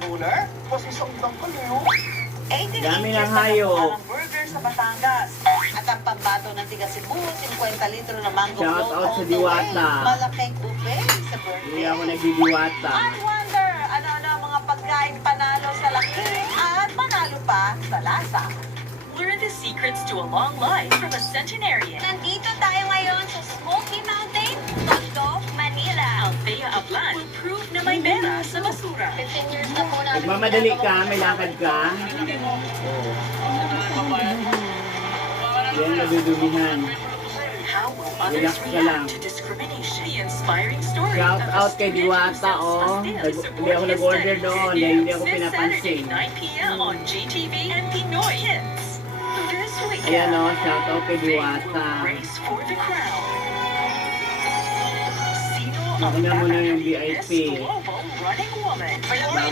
Ruler, posisong bangkalo. Dami ng hayop. Ang burger sa Batangas. At ang pambato ng tiga Cebu, 50 litro na mango Shout float out sa all the Diwata. way. Malaking buffet sa birthday. Hindi ako nagdidiwata. I wonder, ano-ano ang mga pagkain panalo sa laki at panalo pa sa lasa. Learn the secrets to a long life from a centenarian. Nandito tayo ngayon sa Smoky Mountain, Tondo, Manila. Althea Ablan will prove na may pera sa basura. 15 years na po namin. Magmamadali ka, may lakad ka. Oo. Yan nadudumihan. How will Relax others ka lang. react to discrimination? The inspiring story Shout of a out kay student who Diwata, sells oh. pastilles Hindi supporting ako his nag-order studies. doon, dahil hindi ako This pinapansin. Saturday, 9 p.m. on GTV and Pinoy Hits. This weekend, Ayan o, shout out kay Diwata. race for the crown. Sino Ako ang na muna yung napaka- VIP. global running woman? Bago